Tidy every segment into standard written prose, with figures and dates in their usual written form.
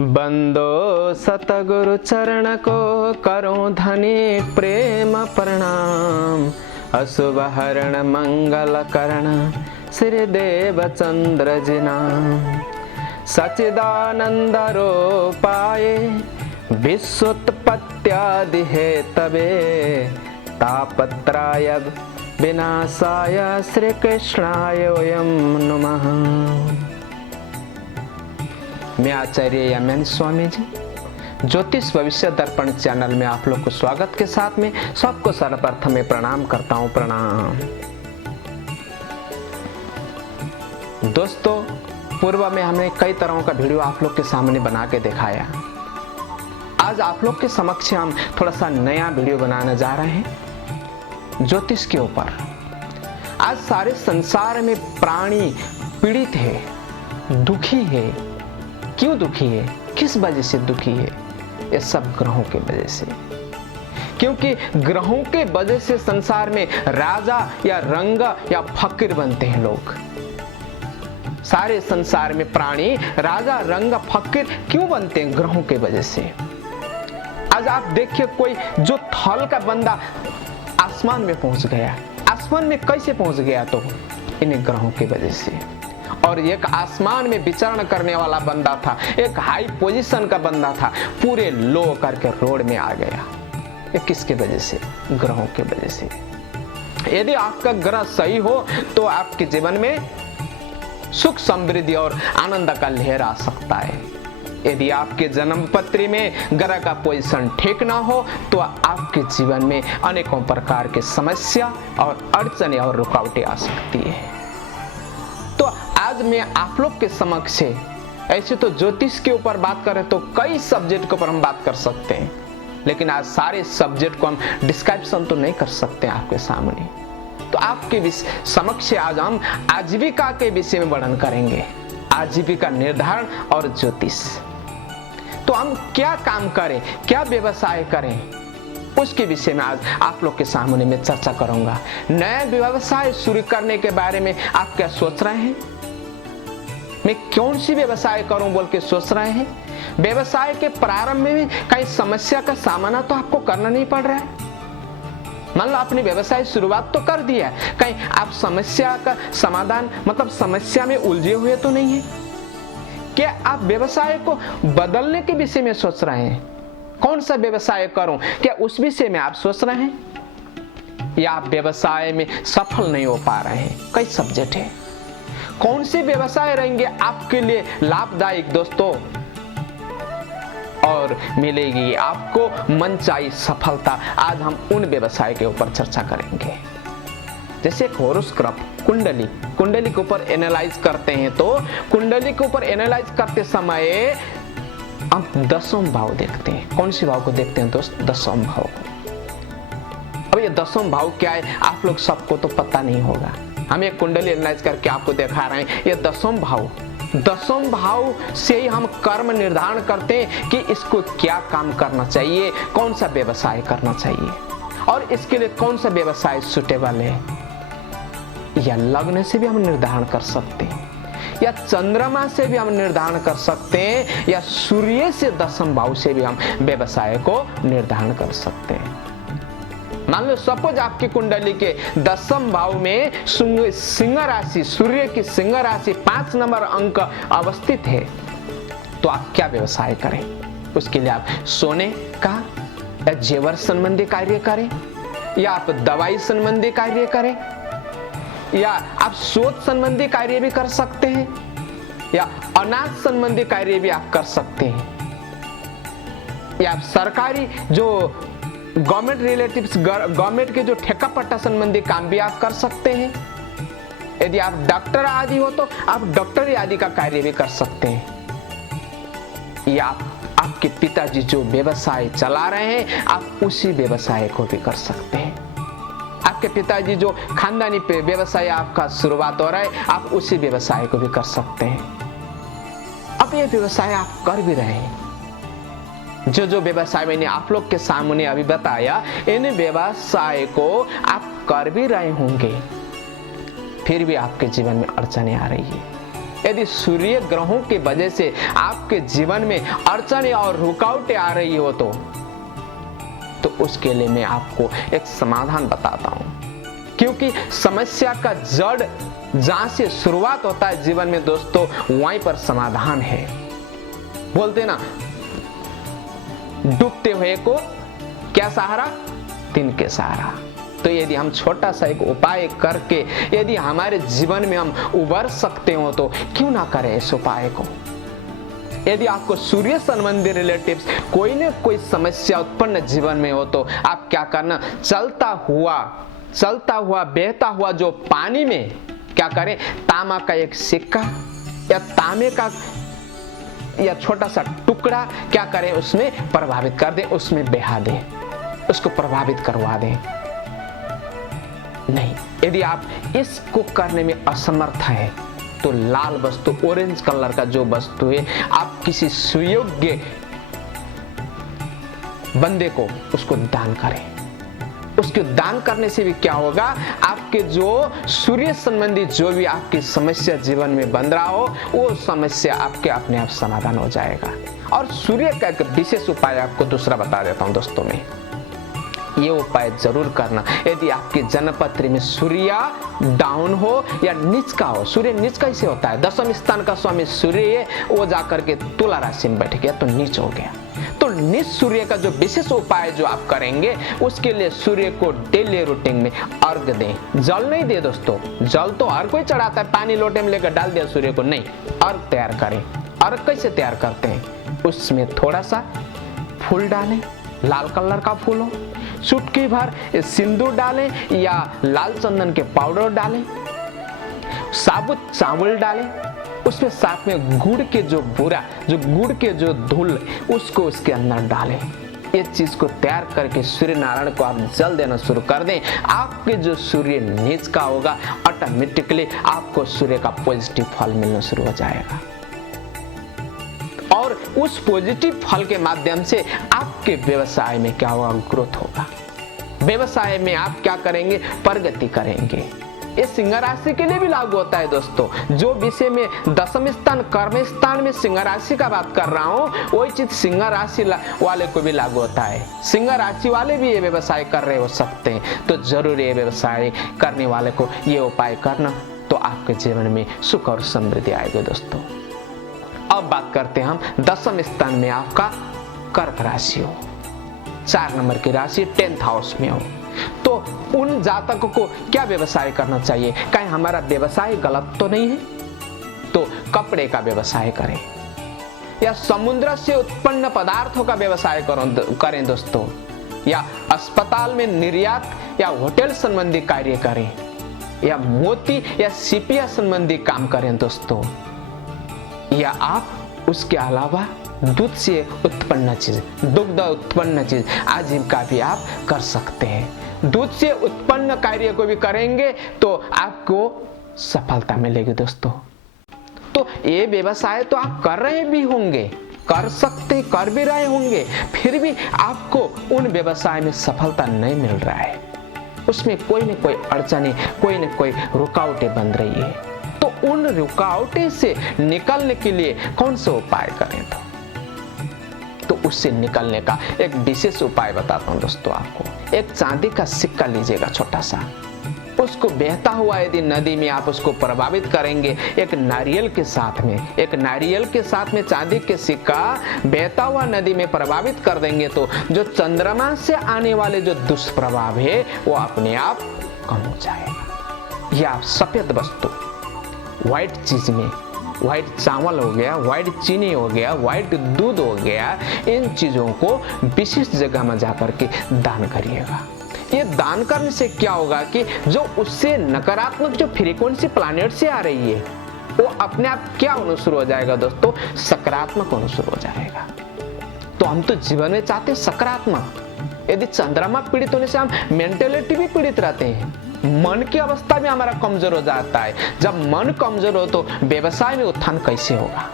बंदो सतगुरु चरण को करो धनी प्रेम प्रणाम। अशुभ हरण मंगल करण श्री देव चंद्र जी नाम। सचिदानंद रूपाय विश्वोत्पत्त्यादि हेतवे तापत्राय विनाशाय श्री कृष्णाय वयं नमः। मैं आचार्य यामिनी स्वामी जी ज्योतिष भविष्य दर्पण चैनल में आप लोग को स्वागत के साथ में सबको सर्वप्रथम में प्रणाम करता हूं। प्रणाम दोस्तों, पूर्व में हमने कई तरह का वीडियो आप लोग के सामने बना के दिखाया। आज आप लोग के समक्ष हम थोड़ा सा नया वीडियो बनाने जा रहे हैं ज्योतिष के ऊपर। आज सारे संसार में प्राणी पीड़ित है, दुखी है। क्यों दुखी है, किस वजह से दुखी है? ये सब ग्रहों के वजह से। क्योंकि ग्रहों के वजह से संसार में राजा या रंग या फकीर बनते हैं लोग। सारे संसार में प्राणी राजा रंग फकीर क्यों बनते हैं? ग्रहों के वजह से। आज आप देखिए, कोई जो थल का बंदा आसमान में पहुंच गया। आसमान में कैसे पहुंच गया? तो इन्हीं ग्रहों की वजह से। और एक आसमान में विचरण करने वाला बंदा था, एक हाई पोजीशन का बंदा था, पूरे लो करके रोड में आ गया। ये किसके वजह से? ग्रहों के वजह से। यदि आपका ग्रह सही हो तो आपके जीवन में सुख समृद्धि और आनंद का लहर आ सकता है। यदि आपके जन्म पत्री में ग्रह का पोजीशन ठीक ना हो तो आपके जीवन में अनेकों प्रकार की समस्या और अड़चने और रुकावटें आ सकती है। तो आज मैं आप लोग के समक्ष ऐसे तो ज्योतिष के ऊपर बात करें तो कई सब्जेक्ट के ऊपर हम बात कर सकते हैं, लेकिन आज सारे सब्जेक्ट को हम डिस्क्रिप्शन तो नहीं कर सकते आपके सामने। तो आपके समक्ष आज हम आजीविका के विषय में वर्णन करेंगे। आजीविका निर्धारण और ज्योतिष। तो हम क्या काम करें, क्या व्यवसाय करें, उसके विषय में आज आप लोग के सामने मैं चर्चा करूंगा। नया व्यवसाय शुरू करने के बारे में आप क्या सोच रहे हैं? मैं कौन सी व्यवसाय करूं बोल के सोच रहे हैं? व्यवसाय के प्रारंभ में भी कहीं समस्या का सामना तो आपको करना नहीं पड़ रहा है। मान लो आपने व्यवसाय शुरुआत तो कर दिया, कहीं आप समस्या का समाधान मतलब समस्या में उलझे हुए तो नहीं है? क्या आप व्यवसाय को बदलने के विषय में सोच रहे हैं? कौन सा व्यवसाय करूं, क्या उस विषय में आप सोच रहे हैं? या आप व्यवसाय में सफल नहीं हो पा रहे हैं? कई सब्जेक्ट है। कौन से व्यवसाय रहेंगे आपके लिए लाभदायक दोस्तों, और मिलेगी आपको मनचाही सफलता? आज हम उन व्यवसाय के ऊपर चर्चा करेंगे। जैसे एक हॉरोस्कोप, कुंडली के ऊपर एनालाइज करते हैं, तो कुंडली के ऊपर एनालाइज करते समय हम दसम भाव देखते हैं। कौन सी भाव को देखते हैं दोस्त? दसम भाव को। अब ये दसम भाव क्या है आप लोग सबको तो पता नहीं होगा। हम एक कुंडली एनालाइज करके आपको दिखा रहे हैं। ये दसम भाव से ही हम कर्म निर्धारण करते हैं कि इसको क्या काम करना चाहिए, कौन सा व्यवसाय करना चाहिए, और इसके लिए कौन सा व्यवसाय सुटेबल है। या लग्न से भी हम निर्धारण कर सकते हैं, या चंद्रमा से भी हम निर्धारण कर सकते हैं, या सूर्य से दसम भाव से भी हम व्यवसाय को निर्धारण कर सकते हैं। मान लो सपोज आपकी कुंडली के दसम भाव में सिंह राशि, सूर्य की सिंह राशि 5 नंबर अंक अवस्थित है, तो आप क्या व्यवसाय करें? उसके लिए आप सोने का या जेवर संबंधी कार्य करें, या आप दवाई संबंधी कार्य करें, या आप शोध संबंधी कार्य भी कर सकते हैं, या अनाज संबंधी कार्य भी आप कर सकते हैं, या आप सरकारी जो गवर्नमेंट रिलेटिव्स, गवर्नमेंट के जो ठेका पट्टा संबंधी काम भी आप कर सकते हैं। यदि आप डॉक्टर आदि हो तो आप डॉक्टरी आदि का कार्य भी कर सकते हैं। या आपके पिताजी जो व्यवसाय चला रहे हैं, आप उसी व्यवसाय को भी कर सकते हैं। आपके पिताजी जो खानदानी पे व्यवसाय आपका शुरुआत हो रहा है, आप उसी व्यवसाय को भी कर सकते हैं। अब ये व्यवसाय आप कर भी रहे हैं। जो व्यवसाय मैंने आप लोग के सामने अभी बताया, इन व्यवसाय को आप कर भी रहे होंगे, फिर भी आपके जीवन में अड़चने आ रही है। यदि सूर्य ग्रहों के वजह से आपके जीवन में अड़चनें और रुकावटें आ रही हो तो उसके लिए मैं आपको एक समाधान बताता हूं, क्योंकि समस्या का जड़ जहां से शुरुआत होता है जीवन में दोस्तों, वहीं पर समाधान है। बोलते ना, डूबते हुए को क्या सहारा? तिनके सहारा। तो यदि हम छोटा सा एक उपाय करके यदि हमारे जीवन में हम उबर सकते हो तो क्यों ना करें इस उपाय को। यदि आपको सूर्य संबंधी रिलेटिव्स कोई न कोई समस्या उत्पन्न जीवन में हो तो आप क्या करना, चलता हुआ बहता हुआ जो पानी में क्या करें, तांबा का एक सिक्का या तांबे का या छोटा सा टुकड़ा क्या करें, उसमें प्रभावित कर दें, उसमें बहा दें, उसको प्रभावित करवा दें। नहीं, यदि आप इसको करने में असमर्थ है तो लाल वस्तु, ऑरेंज कलर का जो वस्तु है, आप किसी सुयोग्य बंदे को उसको दान करें। उसके दान करने से भी क्या होगा, आपके जो सूर्य संबंधी जो भी आपकी समस्या जीवन में बन रहा हो वो समस्या आपके अपने आप समाधान हो जाएगा। और सूर्य का एक विशेष उपाय आपको दूसरा बता देता हूं दोस्तों में, ये उपाय जरूर करना। यदि आपकी जन्मपत्री में सूर्य डाउन हो या नीच का हो, सूर्य नीच कैसे होता है, दशम स्थान का स्वामी सूर्य है, वो जाकर के तुला राशि में बैठ गया तो नीच हो गया। तो नीच सूर्य का जो विशेष उपाय जो आप करेंगे उसके लिए सूर्य को डेली रूटीन में अर्घ दें। जल नहीं दे दोस्तों, जल तो हर कोई चढ़ाता है, पानी लोटे में लेकर डाल दिया सूर्य को, नहीं, अर्घ तैयार करें। अर्घ कैसे तैयार करते हैं, उसमें थोड़ा सा फूल डालें, लाल कलर का फूल हो, चुटकी भर सिंदूर डालें या लाल चंदन के पाउडर डालें, साबुत चावल डालें, उसमें साथ में गुड़ के जो बूरा, जो गुड़ के जो धूल उसको उसके अंदर डालें। ये चीज को तैयार करके सूर्य नारायण को आप जल देना शुरू कर दें। आपके जो सूर्य नीच का होगा ऑटोमेटिकली आपको सूर्य का पॉजिटिव फल मिलना शुरू हो जाएगा और उस पॉजिटिव फल के माध्यम से आपके व्यवसाय में क्या होगा, ग्रोथ होगा। व्यवसाय में आप क्या करेंगे, प्रगति करेंगे। ये सिंह राशि के लिए भी लागू होता है दोस्तों। जो विषय में दशम स्थान कर्म स्थान में सिंह राशि का बात कर रहा हूं, वही चीज सिंह राशि वाले को भी लागू होता है। सिंह राशि वाले भी ये व्यवसाय कर रहे हो सकते हैं, तो जरूर ये व्यवसाय करने वाले को ये उपाय करना, तो आपके जीवन में सुख और समृद्धि आएगी दोस्तों। अब बात करते हैं हम दशम स्थान में आपका कर्क राशि हो, 4 नंबर की राशि 10th हाउस में हो, तो उन जातकों को क्या व्यवसाय करना चाहिए। कहीं हमारा व्यवसाय गलत तो नहीं है, तो कपड़े का व्यवसाय करें या समुद्र से उत्पन्न पदार्थों का व्यवसाय करें दोस्तों, या अस्पताल में निर्यात या होटल संबंधी कार्य करें, या मोती या सीपिया संबंधी काम करें दोस्तों, या आप उसके अलावा दूध से उत्पन्न चीज, दुग्ध उत्पन्न चीज आजीविका भी आप कर सकते हैं। दूध से उत्पन्न कार्य को भी करेंगे तो आपको सफलता मिलेगी दोस्तों। तो ये व्यवसाय तो आप कर रहे भी होंगे, कर सकते, कर भी रहे होंगे, फिर भी आपको उन व्यवसाय में सफलता नहीं मिल रहा है, उसमें कोई न कोई अड़चने, कोई न कोई रुकावटें बन रही है। तो उन रुकावटें से निकलने के लिए कौन सा उपाय करें, तो उससे निकलने का एक विशेष उपाय बताता हूं दोस्तों आपको। एक चांदी का सिक्का लीजिएगा छोटा सा, उसको बहता हुआ यदि नदी में आप उसको प्रभावित करेंगे, एक नारियल के साथ में, एक नारियल के साथ में चांदी के सिक्का बहता हुआ नदी में प्रभावित कर देंगे तो जो चंद्रमा से आने वाले जो दुष्प्रभाव है वो अपने आप कम हो जाएगा। या आप सफेद वस्तु, व्हाइट चीज में, व्हाइट चावल हो गया, व्हाइट चीनी हो गया, व्हाइट दूध हो गया, इन चीजों को विशिष्ट जगह में जाकर के दान करिएगा। ये दान करने से क्या होगा कि जो उससे नकारात्मक जो फ्रीक्वेंसी प्लैनेट से आ रही है वो अपने आप क्या होना शुरू हो जाएगा दोस्तों, सकारात्मक होना शुरू हो जाएगा। तो हम तो जीवन में चाहते हैं सकारात्मक। यदि चंद्रमा पीड़ित होने से हम मेंटेलिटी भी पीड़ित रहते हैं, मन की अवस्था भी हमारा कमजोर हो जाता है। जब मन कमजोर हो तो व्यवसाय में उत्थान कैसे होगा,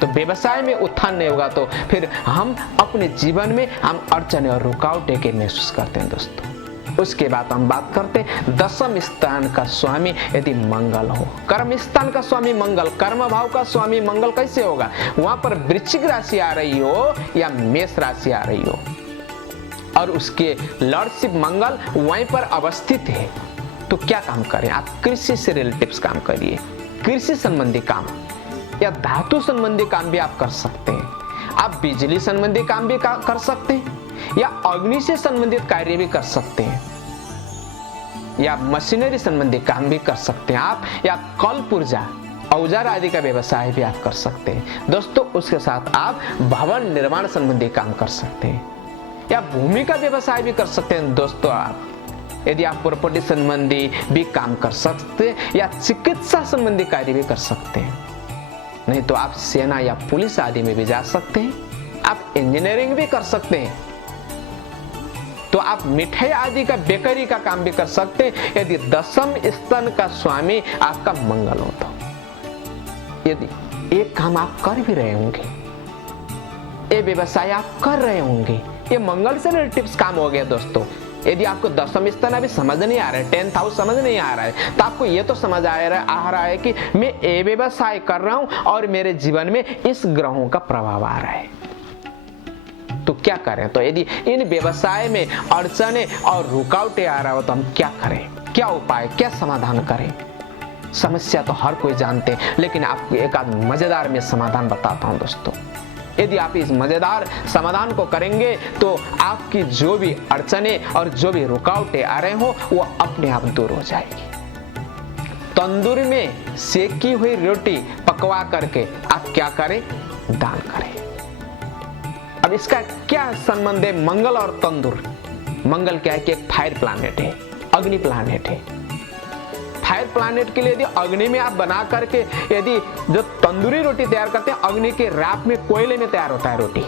तो व्यवसाय में उत्थान नहीं होगा तो फिर हम अपने जीवन में हम अड़चने और रुकावटें के महसूस करते हैं दोस्तों। उसके बाद हम बात करते हैं दशम स्थान का स्वामी यदि मंगल हो। कर्म स्थान का स्वामी मंगल, कर्म भाव का स्वामी मंगल कैसे होगा? वहां पर वृश्चिक राशि आ रही हो या मेष राशि आ रही हो और उसके लॉर्डशिप मंगल वहीं पर अवस्थित है, तो क्या काम करें? आप कृषि से रिलेटिव्स काम करिए, कृषि संबंधी काम या धातु संबंधी काम भी आप कर सकते हैं। आप बिजली संबंधी काम भी कर सकते हैं या अग्नि से संबंधित कार्य भी कर सकते हैं या मशीनरी संबंधी काम भी कर सकते हैं आप, या कल पुर्जा औजार आदि का व्यवसाय भी आप कर सकते हैं दोस्तों। उसके साथ आप भवन निर्माण संबंधी काम कर सकते हैं या भूमि का व्यवसाय भी कर सकते हैं दोस्तों। आप यदि आप प्रॉपर्टी संबंधी भी काम कर सकते हैं या चिकित्सा संबंधी कार्य भी कर सकते हैं, नहीं तो आप सेना या पुलिस आदि में भी जा सकते हैं। आप इंजीनियरिंग भी कर सकते हैं, तो आप मिठाई आदि का बेकरी का काम भी कर सकते हैं यदि दशम स्थान का स्वामी आपका मंगल हो तो। यदि एक काम आप कर भी रहे होंगे, ये व्यवसाय आप कर रहे होंगे, ये मंगल से रिलेटिव्स काम हो गया दोस्तों। यदि आपको दशम स्थान अभी समझ नहीं आ रहा है, 10th हाउस समझ नहीं आ रहा है, तो आपको ये तो समझ आ रहा है कि मैं ये व्यवसाय कर रहा हूं और मेरे जीवन में इस ग्रहों का प्रभाव आ रहा है, तो क्या करें? तो यदि इन व्यवसाय में अड़चने और रुकावटें आ रहा हो तो हम क्या करें? क्या उपाय, क्या समाधान करें? समस्या तो हर कोई जानते हैं, लेकिन आपको एक आध मजेदार में समाधान बताता हूं दोस्तों। यदि आप इस मजेदार समाधान को करेंगे तो आपकी जो भी अड़चने और जो भी रुकावटें आ रहे हो वो अपने आप दूर हो जाएगी। तंदूर में सेकी हुई रोटी पकवा करके आप क्या करें? दान करें। अब इसका क्या संबंध है मंगल और तंदूर? मंगल क्या है कि एक फायर प्लैनेट है, अग्नि प्लैनेट है। फायर प्लैनेट के लिए यदि अग्नि में आप बना करके यदि जो तंदूरी रोटी तैयार करते हैं, अग्नि के राख में, कोयले में तैयार होता है रोटी,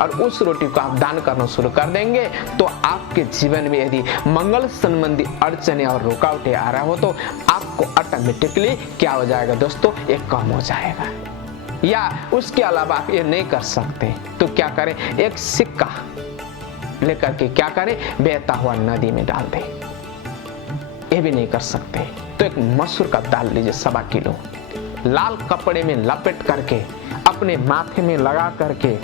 और उस रोटी को आप दान करना शुरू कर देंगे तो आपके जीवन में यदि मंगल संबंधी अड़चने और रुकावटें आ रहा हो तो आपको ऑटोमेटिकली क्या हो जाएगा दोस्तों? ये कम हो जाएगा। या उसके अलावा आप ये नहीं कर सकते तो क्या करें? एक सिक्का लेकर के क्या करें? बहता हुआ नदी में डाल दें। ये भी नहीं कर सकते तो एक मसूर का दाल लीजिए, 1.25 किलो, लाल कपड़े में लपेट करके अपने माथे में लगा करके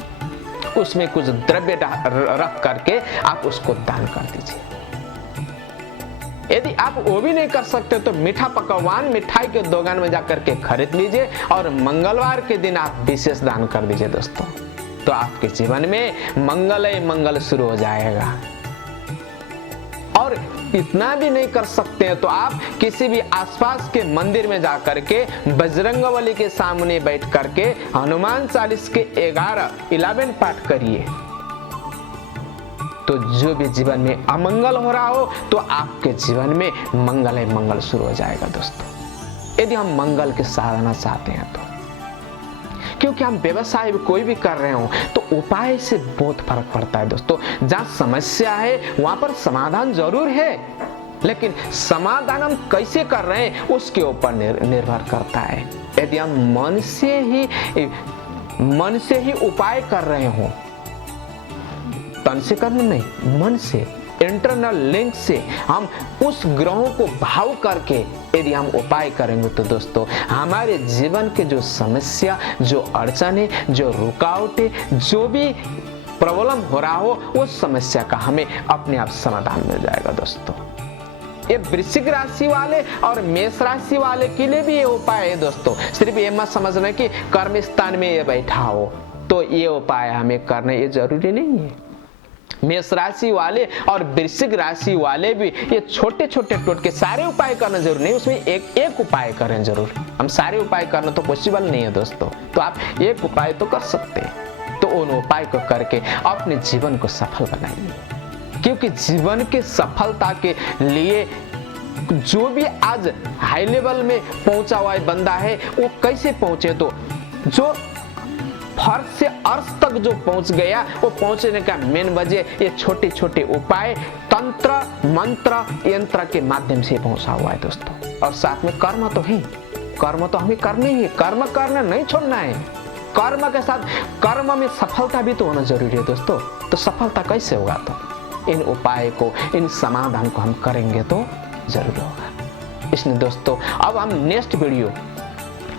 उसमें कुछ द्रव्य रख करके आप उसको दान कर दीजिए। यदि आप वो भी नहीं कर सकते तो मीठा पकवान मिठाई के दुकान में जाकर के खरीद लीजिए और मंगलवार के दिन आप विशेष दान कर दीजिए दोस्तों, तो आपके जीवन में मंगल ही मंगल शुरू हो जाएगा। और इतना भी नहीं कर सकते हैं तो आप किसी भी आसपास के मंदिर में जाकर के बजरंगबली के सामने बैठ करके हनुमान चालीस के 11 पाठ करिए, तो जो भी जीवन में अमंगल हो रहा हो तो आपके जीवन में मंगल ही मंगल शुरू हो जाएगा दोस्तों। यदि हम मंगल की साधना चाहते हैं तो, क्योंकि हम व्यवसाय कोई भी कर रहे हो तो उपाय से बहुत फर्क पड़ता है दोस्तों। जहां समस्या है वहां पर समाधान जरूर है, लेकिन समाधान हम कैसे कर रहे हैं उसके ऊपर निर्भर करता है। यदि हम मन से ही उपाय कर रहे हो, तन से करना नहीं, मन से, इंटरनल लिंक से हम उस ग्रहों को भाव करके यदि हम उपाय करेंगे तो दोस्तों हमारे जीवन के जो समस्या, जो अड़चने, जो रुकावटें, जो भी प्रॉब्लम हो रहा हो उस समस्या का हमें अपने आप समाधान मिल जाएगा दोस्तों। ये वृश्चिक राशि वाले और मेष राशि वाले के लिए भी ये उपाय है दोस्तों। सिर्फ ये मत समझना कि कर्म स्थान में ये बैठा हो तो ये उपाय हमें करना ये जरूरी नहीं है। मेष राशि वाले और वृश्चिक राशि वाले भी ये छोटे छोटे टोटके सारे उपाय करना जरूर नहीं, उसमें एक एक उपाय करें जरूर। हम सारे उपाय करना तो पॉसिबल नहीं है दोस्तों, तो आप एक उपाय तो कर सकते हैं, तो उन उपाय को करके अपने जीवन को सफल बनाइए। क्योंकि जीवन के सफलता के लिए जो भी आज हाई लेवल में पहुंचा हुआ बंदा है वो कैसे पहुंचे, तो जो फर्श से अर्श तक जो पहुंच गया वो पहुंचने का मेन वजह ये छोटे छोटे उपाय, तंत्र, मंत्र, यंत्र के माध्यम से पहुंचा हुआ है दोस्तों। और साथ में कर्म तो है, कर्म तो हमें करने ही है, कर्म करना नहीं छोड़ना है। कर्म के साथ कर्म में सफलता भी तो होना जरूरी है दोस्तों। तो सफलता कैसे होगा, तो इन उपाय को, इन समाधान को हम करेंगे तो जरूर होगा। इसलिए दोस्तों अब हम नेक्स्ट वीडियो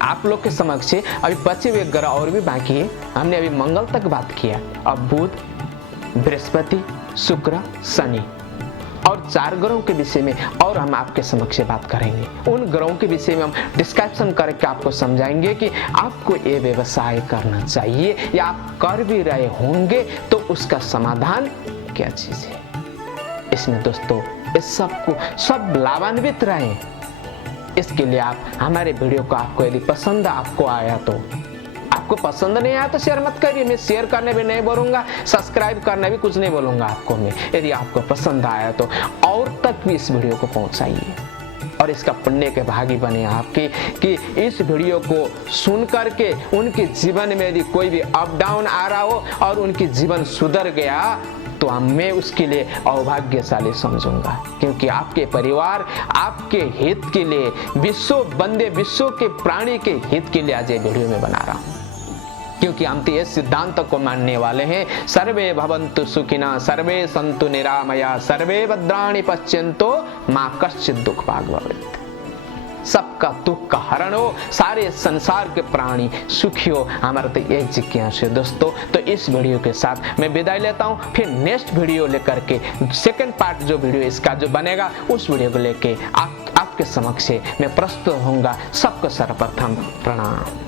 आप लोग के समक्ष अभी बचे हुए ग्रह और भी बाकी है। हमने अभी मंगल तक बात किया, अब बुध, बृहस्पति, शुक्र, शनि और 4 ग्रहों के विषय में और हम आपके समक्ष बात करेंगे। उन ग्रहों के विषय में हम डिस्कशन करके आपको समझाएंगे कि आपको ये व्यवसाय करना चाहिए या आप कर भी रहे होंगे तो उसका समाधान क्या चीज है। इसमें दोस्तों इस सब लाभान्वित रहे, इसके लिए आप हमारे वीडियो को आपको यदि पसंद आपको आया तो, आपको पसंद नहीं आया तो शेयर मत करिए। मैं शेयर करने भी नहीं बोलूंगा, सब्सक्राइब करने भी कुछ नहीं बोलूंगा आपको मैं। यदि आपको पसंद आया तो और तक भी इस वीडियो को पहुंचाइए और इसका पुण्य के भागी बने आपके कि इस वीडियो को सुन करके उनके जीवन में यदि कोई भी अप डाउन आ रहा हो और उनकी जीवन सुधर गया तो मैं उसके लिए अभाग्यशाली समझूंगा, क्योंकि आपके परिवार आपके हित के लिए, विश्व के प्राणी के हित के लिए आज ये वीडियो में बना रहा हूं। क्योंकि हम तो इस सिद्धांत को मानने वाले हैं, सर्वे भवन्तु सुखिनः, सर्वे सन्तु निरामया, सर्वे भद्राणि पश्यन्तु मा कश्चित् दुःख भाग् भवेत्। सबका दुख का हरण हो, सारे संसार के प्राणी सुखी हो, हमारा तो एक जिज्ञासा है दोस्तों। तो इस वीडियो के साथ मैं विदाई लेता हूं, फिर नेक्स्ट वीडियो लेकर के सेकंड पार्ट जो वीडियो इसका जो बनेगा उस वीडियो को लेके आपके समक्ष मैं प्रस्तुत होऊंगा। सबको सर्वप्रथम प्रणाम।